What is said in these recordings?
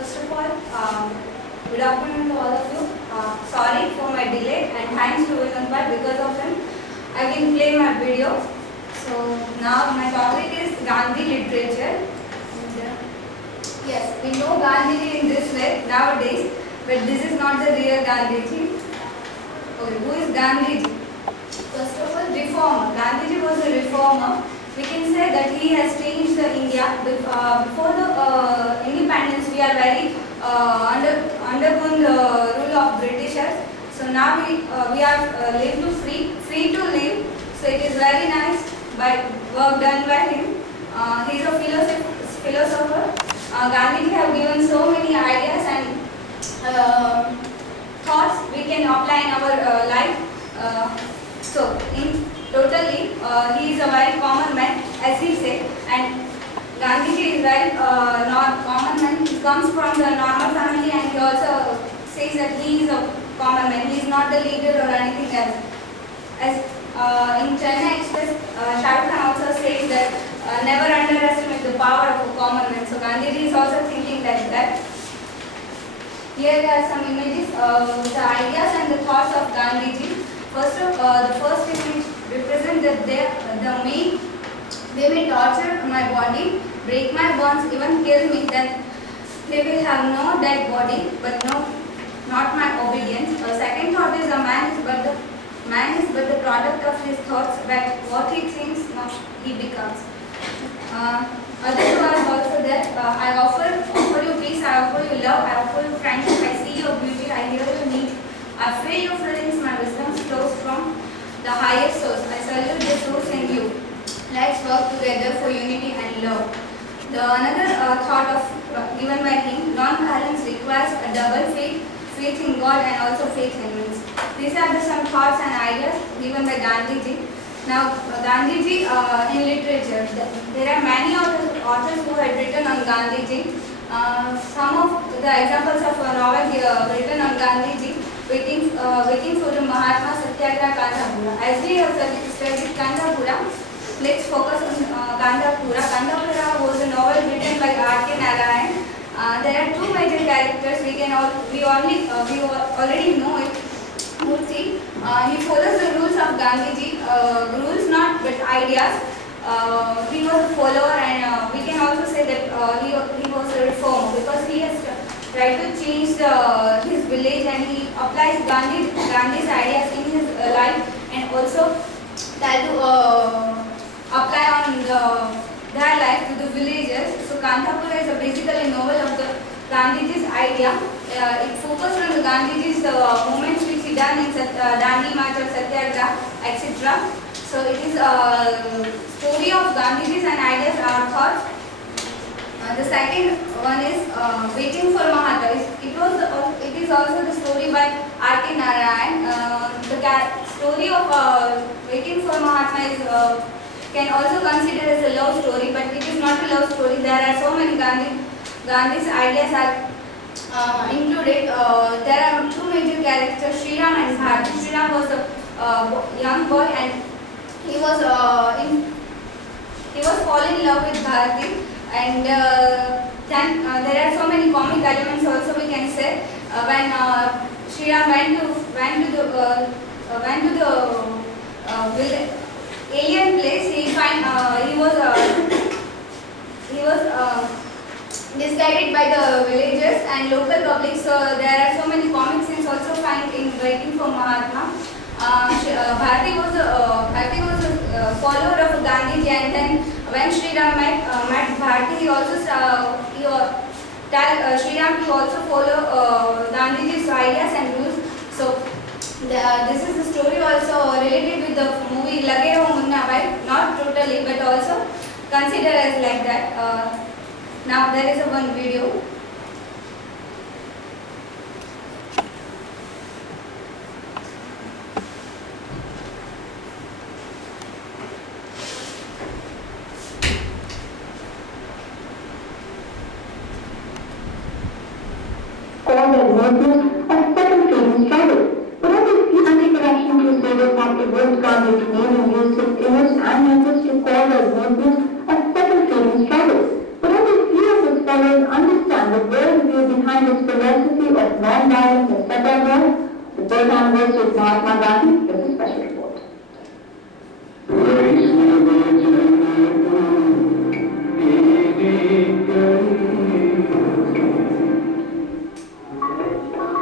First of all, good afternoon to all of you. Sorry for my delay and thanks to Vinod because of him. I can play my video. So now my topic is Gandhi literature. Yes, we know Gandhiji in this way nowadays, but this is not the real Gandhiji. Okay, who is Gandhiji? First of all, reformer. Gandhiji was a reformer. We can say that he has changed the India. Before the independence, we are very undergone the rule of Britishers. So now we are live to free to live. So it is very nice by work done by him. He is a philosopher. Gandhiji have given so many ideas and thoughts we can apply in our life. So in totally, he is a very common man, as he said, and Gandhiji is very not common man. He comes from the normal family, and he also says that he is a common man. He is not the leader or anything else. As in Chennai Express, Shah Rukh Khan also says that never underestimate the power of a common man. So Gandhiji is also thinking like that. Here are some images of the ideas and the thoughts of Gandhiji. First of the first image represents that they may torture my body, break my bones, even kill me. Then they will have no dead body, but not my obedience. Second thought is man is but the product of his thoughts. But what he thinks, he becomes. Other two are also there. I offer you peace. I offer you love. I offer you friendship. I see your beauty. I hear your need. I feel your feelings, my wisdom flows from the highest source. I salute the source in you. Let's work together for unity and love. The another thought of given by him, non-violence requires a double faith in God and also faith in means. These are some thoughts and ideas given by Gandhiji. Now, Gandhiji in literature, there are many authors who had written on Gandhiji. Some of the examples of a novel written on Gandhiji. Waiting for the Mahatma Satyagraha Kandapura. As we have studied Kandapura, let's focus on Kandapura. Kandapura was a novel written by R.K. Narayan. There are two major characters. We already know it. Murthy. He follows the rules of Gandhiji. Rules not but ideas. He was a follower, and we can also say that he was a reformer because he has tried to change his village, and he applies Gandhi's ideas in his life, and also try to apply on their life to the villagers. So Kandapura is basically a novel of the Gandhiji's idea. It focused on the Gandhiji's movements which he done in Dandi March or Satyagraha, etc. So it is a story of Gandhiji's and ideas are thoughts. The second one is Waiting for Mahatma. It is also the story by R.K. Narayan. The story of Waiting for Mahatma is can also considered as a love story, but it is not a love story. There are so many Gandhi's ideas are included. There are two major characters, Shri Ram and Bharati. Shri Ram was a young boy, and he was fallen in love with Bharati. And then there are so many comic elements also we can say. When Shri Ram went to the alien place, he was misguided by the villagers and local public. So there are so many comic scenes also found in Waiting for Mahatma. Bharati was a follower of Gandhiji, and then when Shri Ram met Bharati, he also Shri Ram to also follow Gandhiji's ideas and rules. So this is the story also related with the movie Lage Raho Munna Bhai, not totally but also consider as like that. Now there is one video. Called as workers of second freedom struggle. What are the anti-corruption crusaders afterwards Gandhi's name and used his image and methods to call as workers of second freedom struggle? But only few of his followers understand that where we have been non-violence and Satyagraha. The third onwards with Mahatma Gandhi is a special report.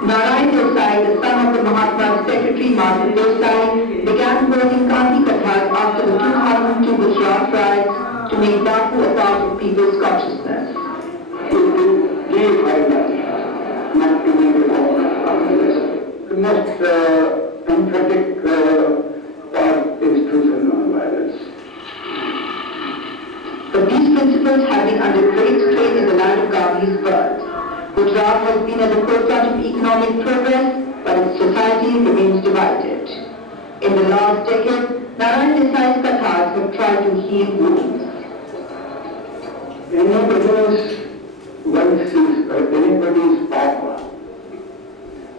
Narayan Desai, the son of the Mahatma's secretary, Martin Desai, began quoting Gandhi Kathas after the 2002 Gujarat riots to make Bapu a part of people's consciousness. Not to be the most emphatic part is truth and non-violence. But these principles have been under great strain in the land of Gandhi's birth. Gujarat has been at the forefront of economic progress, but its society remains divided. In the last decade, Narayan Desai's Kathas have tried to heal wounds. Anybody's papa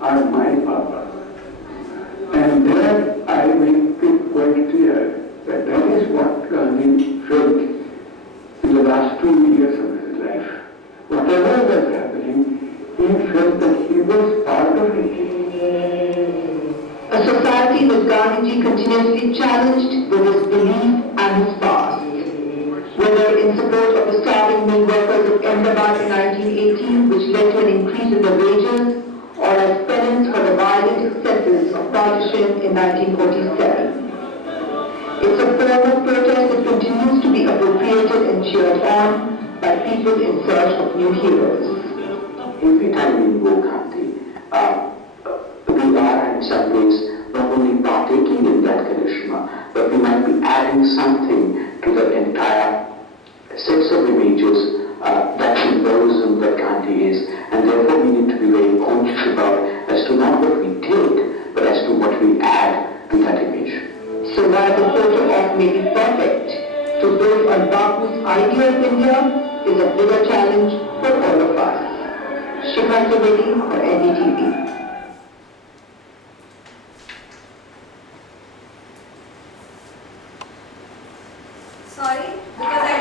or my papa. And there I make it quite clear that that is what Gandhi felt in the last 2 years of his life. Whatever was happening, he felt that he was part of it. A society that Gandhiji continuously challenged with his belief and his past. Whether in support of the starving mill workers of Ahmedabad in 1918, which led to an increase in the wages, or as penance for the violent excesses of partition in 1947. It's a form of protest that continues to be appropriated and cheered on by people in search of new heroes. Every time we invoke Gandhi, we are in some ways not only partaking in that charisma, but we might be adding something to the entire sets of images, that symbolism that Gandhi is, and therefore we need to be very conscious about as to not what we take, but as to what we add to that image. So while the photo op may be perfect, to build on Bapu's idea of India is a bigger challenge for all of us. Shikha Trivedi for NDTV. Sorry, because I